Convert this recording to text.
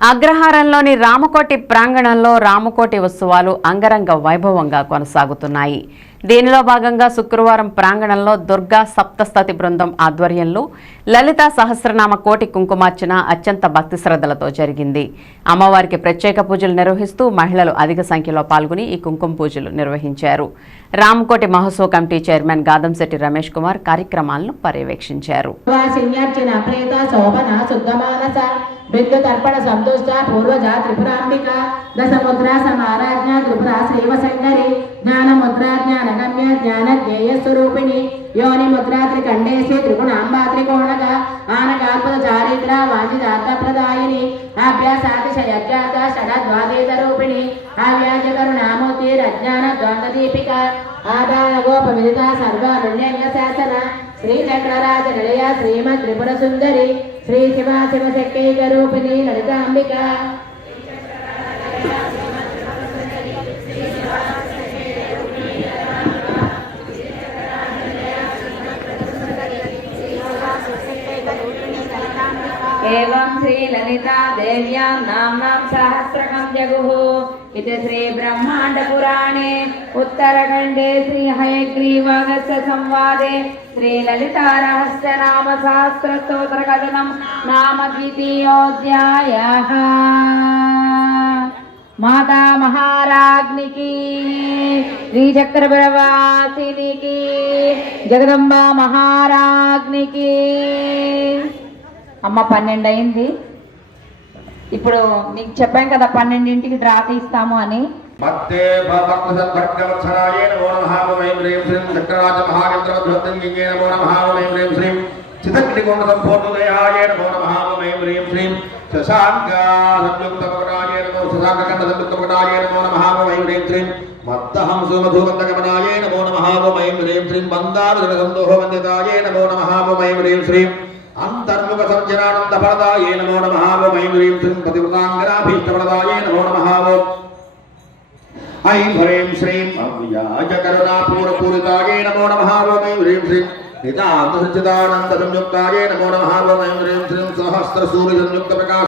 అగ్రహారంలోని రామకోటి ప్రాంగణంలో రామకోటి ఉత్సవాలు అంగరంగ వైభవంగా కొనసాగుతున్నాయి. దీనిలో భాగంగా శుక్రవారం ప్రాంగణంలో దుర్గా సప్తస్థతి బృందం ఆధ్వర్యంలో లలిత సహస్రనామ కోటి కుంకుమార్చన అత్యంత భక్తి శ్రద్ధలతో జరిగింది. అమ్మవారికి ప్రత్యేక పూజలు నిర్వహిస్తూ మహిళలు అధిక సంఖ్యలో పాల్గొని ఈ కుంకుమ పూజలు నిర్వహించారు. రామకోటి మహోత్సవ కమిటీ చైర్మన్ గాదంశెట్టి రమేష్ కుమార్ కార్యక్రమాలను పర్యవేక్షించారు. బిందు తర్పణ సంతుష్ట పూర్వజ త్రిపురాంబిక దశముద్రా సమారాజ్ఞ త్రిపుర శ్రీవశంకరి జ్ఞానముద్ర జ్ఞానగమ్య జ్ఞాన జ్ఞేయ స్వరూపిణి యోని ముద్రాత్రి ఖండేసి త్రిగుణాంబా త్రికోణగ ఆనగాత్మక చారిత్ర వాంఛితార్థ ప్రదాయిని అభ్యాసాతిశయజ్ఞాత షడద్వాదేత రూపిణి అవ్యాజకరుణామూర్తి రజ్ఞాన ద్వంద్వదీపిక ఆదాయ గోపవిదిత సర్వారుణ్యంగ శాసన శ్రీ చక్రరాజ నిలయ శ్రీమద్ త్రిపుర సుందరి శ్రీ శివ శివశక్తైక రూపిణి లలితాంబిక एवं श्रीललिता देव्यां नाम्नां सहस्रकं जगुः इति श्रीब्रह्माण्डपुराणे उत्तरखण्डे श्रीहयग्रीवागस्य संवादे श्रीललितारहस्यनाम सहस्रस्तोत्रकथनं नाम द्वितीयोऽध्यायः మాతా మహారాజ్నికి శ్రీచక్రప్రవాసినికి జగదంబ మహారాజ్నికి అమ్మ పన్నెండు అయింది ఇప్పుడు నీకు చెప్పాం కదా పన్నెండింటికి డ్రా తీస్తాము అని. భక్తే భక్తసద్భక్తవత్సరాయ నమో నమః ఓం శ్రీం చక్రరాజ మహాయంత్రవద్భక్తంగిగే నమో నమః ఓం శ్రీం చితగ్నికొండ సంపూర్ణదయాయ నమో నమః ఓం శ్రీం శశాంక సంయుక్తపకటాయ నమో శశాంకకండ సంయుక్తపకటాయ నమో నమః ఓం శ్రీం మత్తహంసో మధుగంధగమనాయ నమో నమః ఓం హ్రీం శ్రీం బందారుదనసందోహ వందితాయ నమో నమః ఓం శ్రీం అంతర్ముఖ సజ్జనానంద ఫలదాయ నమో నమహావో ఓం హ్రీం శ్రీం పతివ్రతాంగరాభీష్టఫలదాయ నమో నమహావో ఐం హ్రీం శ్రీం అవ్యాజ కరుణాపూరపూరితాయే నమో నమహావో ఓం శ్రీం నితాంత సచ్చిదానంద సంయుక్తాయే నమో నమహావో ఓం శ్రీం సహస్ర సూర్య సంయుక్త ప్రకాశ